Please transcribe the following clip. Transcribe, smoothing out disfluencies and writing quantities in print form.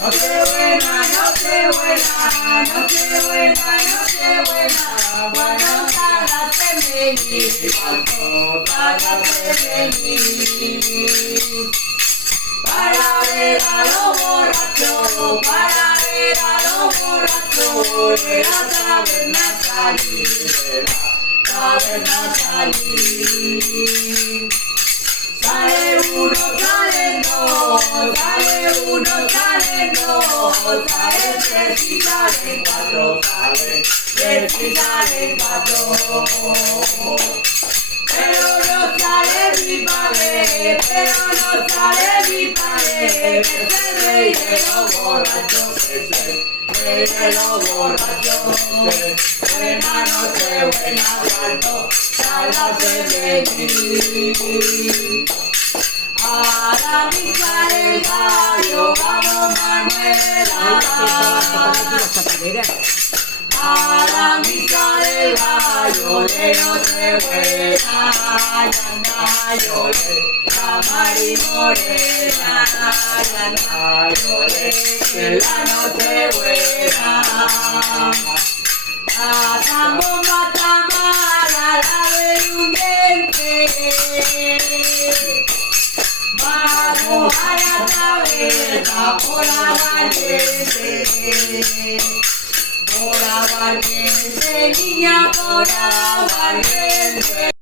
Nochebuena, Nochebuena, Nochebuena, Nochebuena, cuando salgas de venir, cuando salgas de venir. Para ver a los borrachos, para ver a los borrachos, de la taberna salir, de la taberna salir. Sale uno, salen dos, sale uno, salen dos, salen tres y salen cuatro, salen tres y salen cuatro. Pero no sale mi padre, pero no sale mi padre, que es el rey de los borrachos, que es el rey de los borrachos. Buena noche, buena cuarto, salgas de venir. A la misa del gallo, vamos Manuela. A la misa del gallo de Nochebuena, Yandayole, la Mari Morena, Yandayole, que la Nochebuena. La zambomba tamara, la verundiente, vamos a la taberna por aguardiente. Por aguardiente, niña, por aguardiente.